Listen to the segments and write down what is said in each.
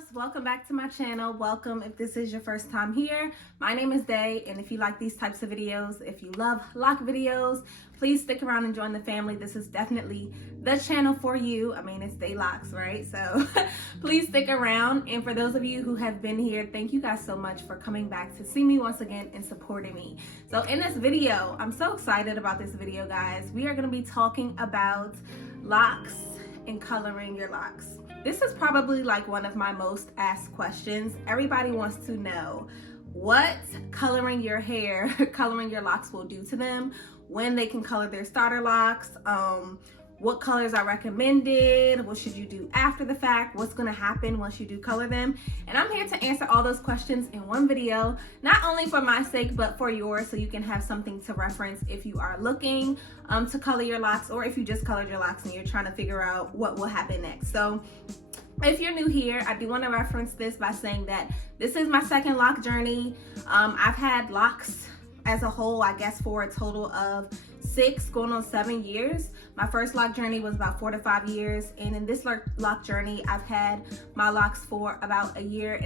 loves, welcome back to my channel. Welcome if this is your first time here. My name is Day, and if you like these types of videos, if you love lock videos, please stick around and join the family. This is definitely the channel for you. I mean, it's Day Locs, right? So please stick around. And for those of you who have been here, thank you guys so much for coming back to see me once again and supporting me. So in this video, I'm so excited about this video, guys. We are going to be talking about locks and coloring your locks. This is probably like one of my most asked questions. Everybody wants to know what coloring your hair, coloring your locks will do to them, when they can color their starter locks, what colors are recommended, what should you do after the fact, what's gonna happen once you do color them. And I'm here to answer all those questions in one video, not only for my sake, but for yours, so you can have something to reference if you are looking to color your locks, or if you just colored your locks and you're trying to figure out what will happen next. So if you're new here, I do want to reference this by saying that this is my second lock journey. I've had locks as a whole, I guess, for a total of 6 going on 7 years. My first lock journey was about 4 to 5 years, and in this lock journey I've had my locks for about 1.5 years,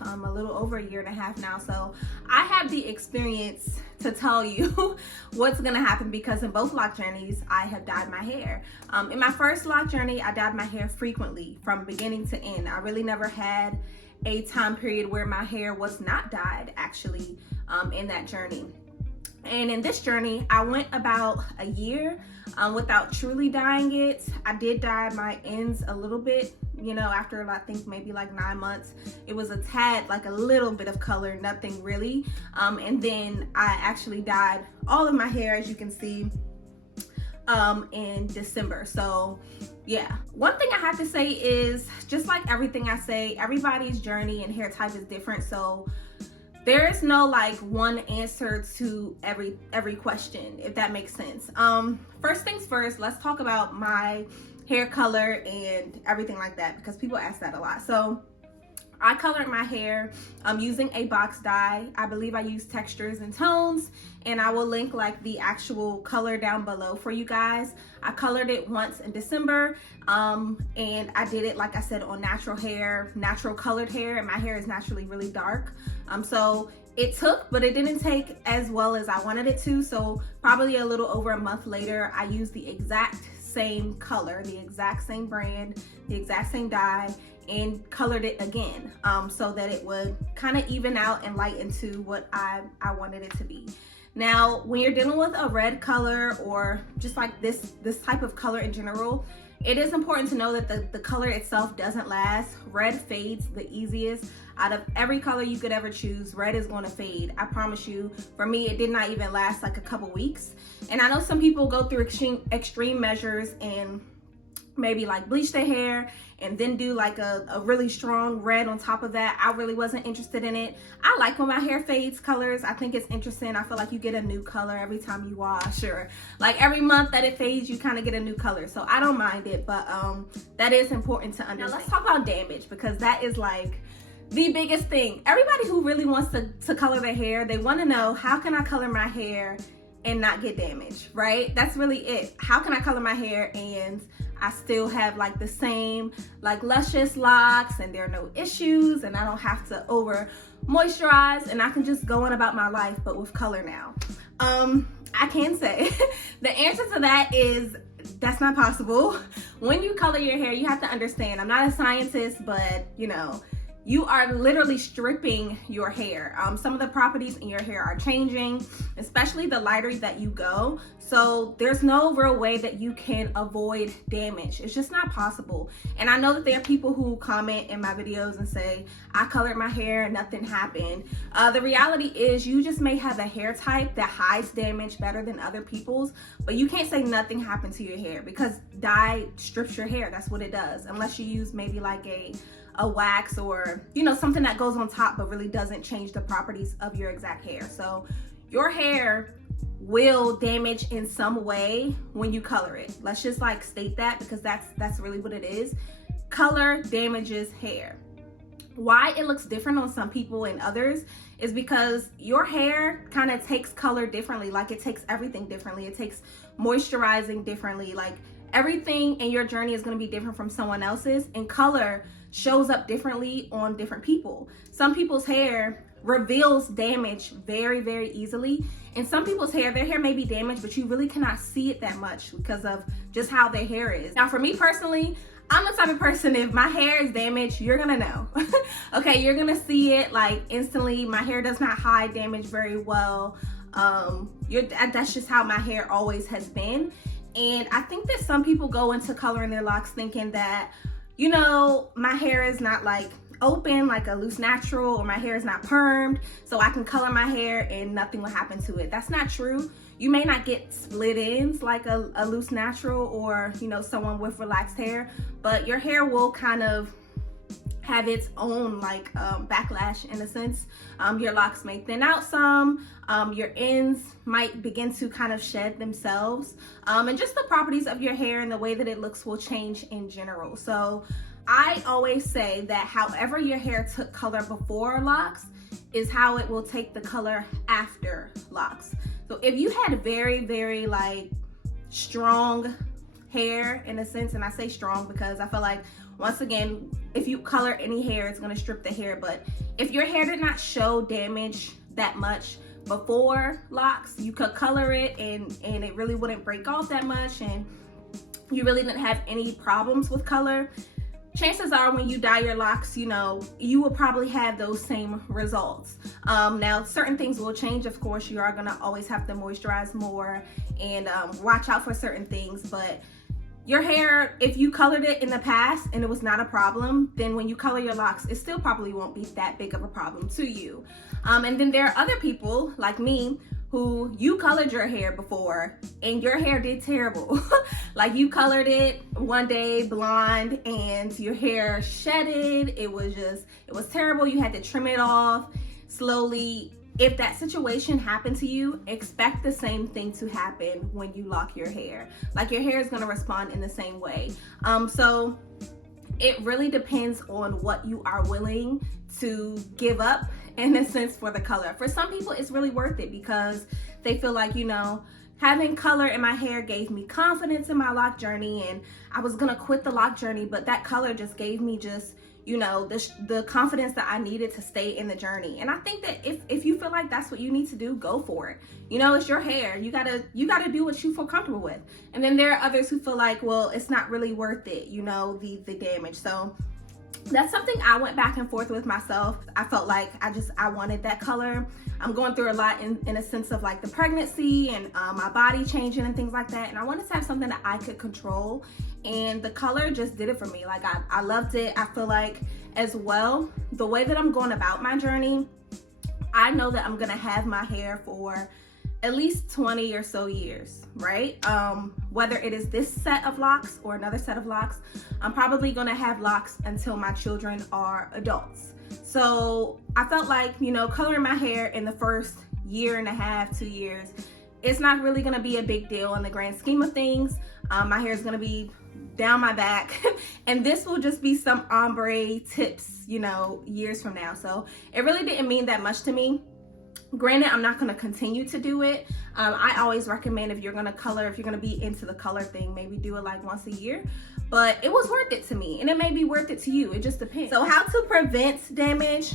a little over 1.5 years now. So I have the experience to tell you what's gonna happen, because in both lock journeys I have dyed my hair. In my first lock journey I dyed my hair frequently from beginning to end. I really never had a time period where my hair was not dyed, actually, in that journey. And in this journey, I went about 1 year without truly dyeing it. I did dye my ends a little bit, you know, after I think maybe like 9 months. It was a tad, like a little bit of color, nothing really. And then I actually dyed all of my hair, as you can see, in December. So yeah, one thing I have to say is, just like everything I say, everybody's journey and hair type is different. So there is no like one answer to every question, if that makes sense. First things first, let's talk about my hair color and everything like that, because people ask that a lot. So I colored my hair using a box dye. I believe I use Textures and Tones, and I will link like the actual color down below for you guys. I colored it once in December, and I did it, like I said, on natural hair, natural colored hair, and my hair is naturally really dark. So it took, but it didn't take as well as I wanted it to. So probably a little over a month later, I used the exact same color, the exact same brand, the exact same dye, and colored it again, so that it would kind of even out and lighten to what I wanted it to be. Now, when you're dealing with a red color, or just like this type of color in general, it is important to know that the color itself doesn't last. Red fades the easiest. Out of every color you could ever choose, red is going to fade. I promise you. For me, it did not even last like a couple weeks. And I know some people go through extreme measures and maybe like bleach their hair and then do like a really strong red on top of that. I really wasn't interested in it. I like when my hair fades colors. I think it's interesting. I feel like you get a new color every time you wash, or like every month that it fades, you kind of get a new color. So I don't mind it, but that is important to understand. Now let's talk about damage, because that is like the biggest thing. Everybody who really wants to color their hair, they want to know, how can I color my hair and not get damaged, right? That's really it. How can I color my hair and I still have like the same like luscious locks, and there are no issues, and I don't have to over moisturize, and I can just go on about my life, but with color now? I can say the answer to that is that's not possible. When you color your hair, you have to understand, I'm not a scientist, but you know, you are literally stripping your hair. Some of the properties in your hair are changing, especially the lighter that you go. So there's no real way that you can avoid damage. It's just not possible. And I know that there are people who comment in my videos and say, I colored my hair and nothing happened. The reality is, you just may have a hair type that hides damage better than other people's, but you can't say nothing happened to your hair, because dye strips your hair. That's what it does, unless you use maybe like a wax, or you know, something that goes on top but really doesn't change the properties of your exact hair. So your hair will damage in some way when you color it. Let's just like state that, because that's really what it is. Color damages hair. Why it looks different on some people and others is because your hair kind of takes color differently. Like, it takes everything differently. It takes moisturizing differently. Like, everything in your journey is going to be different from someone else's, and color shows up differently on different people. Some people's hair reveals damage very, very easily, and some people's hair, their hair may be damaged, but you really cannot see it that much because of just how their hair is. Now for me personally, I'm the type of person, if my hair is damaged, you're gonna know. Okay, you're gonna see it like instantly. My hair does not hide damage very well. That's just how my hair always has been. And I think that some people go into coloring their locks thinking that, you know, my hair is not like open like a loose natural, or my hair is not permed, so I can color my hair and nothing will happen to it. That's not true. You may not get split ends like a loose natural, or, you know, someone with relaxed hair, but your hair will kind of have its own like backlash in a sense. Your locks may thin out some, your ends might begin to kind of shed themselves, and just the properties of your hair and the way that it looks will change in general. So I always say that however your hair took color before locks is how it will take the color after locks. So if you had very, very like strong hair in a sense, and I say strong because I feel like, once again, if you color any hair, it's gonna strip the hair. But if your hair did not show damage that much before locks, you could color it and it really wouldn't break off that much, and you really didn't have any problems with color. Chances are when you dye your locks, you know, you will probably have those same results. Now, certain things will change. Of course, you are gonna always have to moisturize more and watch out for certain things. But your hair, if you colored it in the past and it was not a problem, then when you color your locks, it still probably won't be that big of a problem to you. And then there are other people like me who you colored your hair before and your hair did terrible. Like you colored it one day blonde and your hair shedded. It was terrible. You had to trim it off slowly. If that situation happened to you, expect the same thing to happen when you lock your hair. Like your hair is gonna respond in the same way. So it really depends on what you are willing to give up in a sense for the color. For some people, it's really worth it because they feel like, you know, having color in my hair gave me confidence in my lock journey, and I was gonna quit the lock journey, but that color just gave me just, you know, the confidence that I needed to stay in the journey. And I think that if you feel like that's what you need to do, go for it. You know, it's your hair. You gotta do what you feel comfortable with. And then there are others who feel like, well, it's not really worth it, you know, the damage. So that's something I went back and forth with myself. I felt like I wanted that color. I'm going through a lot in a sense of like the pregnancy and my body changing and things like that. And I wanted to have something that I could control. And the color just did it for me. Like I loved it. I feel like as well, the way that I'm going about my journey, I know that I'm gonna have my hair for at least 20 or so years, right? Whether it is this set of locks or another set of locks, I'm probably gonna have locks until my children are adults. So I felt like, you know, coloring my hair in the first year and a half, 2 years, it's not really gonna be a big deal in the grand scheme of things. My hair is gonna be down my back and this will just be some ombre tips, you know, years from now. So it really didn't mean that much to me. Granted, I'm not going to continue to do it. I always recommend if you're going to color, if you're going to be into the color thing, maybe do it like once a year. But it was worth it to me, and it may be worth it to you. It just depends. So how to prevent damage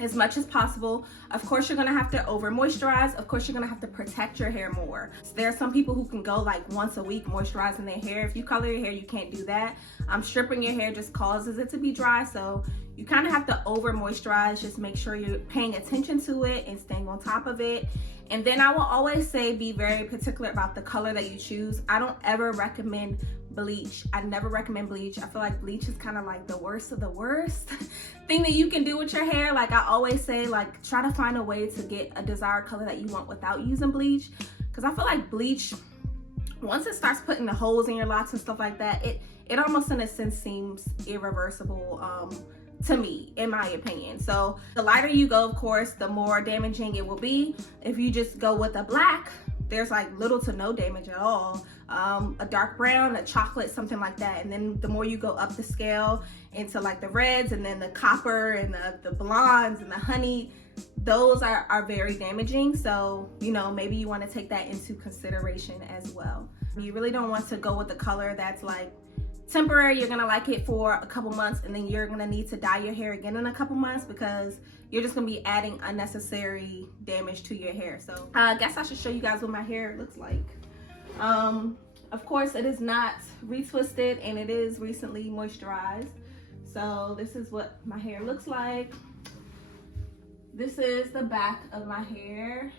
as much as possible. Of course, you're gonna have to over moisturize. Of course, you're gonna have to protect your hair more. So there are some people who can go like once a week moisturizing their hair. If you color your hair, you can't do that. Stripping your hair just causes it to be dry. So you kind of have to over moisturize. Just make sure you're paying attention to it and staying on top of it. And then I will always say, be very particular about the color that you choose. I don't ever recommend bleach. I never recommend bleach. I feel like bleach is kind of like the worst of the worst thing that you can do with your hair. Like I always say, like try to find a way to get a desired color that you want without using bleach. Because I feel like bleach, once it starts putting the holes in your locks and stuff like that, it almost in a sense seems irreversible to me, in my opinion. So the lighter you go, of course, the more damaging it will be. If you just go with a black, there's like little to no damage at all. A dark brown, a chocolate, something like that. And then the more you go up the scale into like the reds and then the copper and the blondes and the honey, those are very damaging. So, you know, maybe you want to take that into consideration as well. You really don't want to go with a color that's like temporary. You're gonna like it for a couple months, and then you're gonna need to dye your hair again in a couple months because you're just gonna be adding unnecessary damage to your hair. So I guess I should show you guys what my hair looks like. Of course, it is not retwisted and it is recently moisturized. So this is what my hair looks like. This is the back of my hair.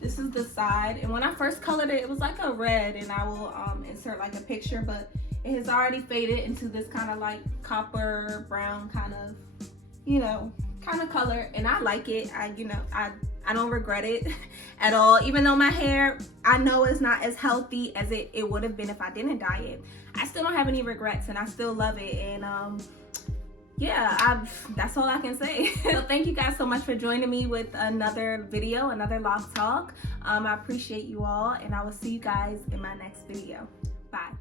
This is the side, and when I first colored it, it was like a red, and I will insert like a picture, but it has already faded into this kind of like copper brown kind of, you know, kind of color, and I like it. I don't regret it at all. Even though my hair, I know is not as healthy as it would have been if I didn't dye it, I still don't have any regrets, and I still love it. And yeah, that's all I can say. So thank you guys so much for joining me with another video, another Loc talk. I appreciate you all, and I will see you guys in my next video. Bye.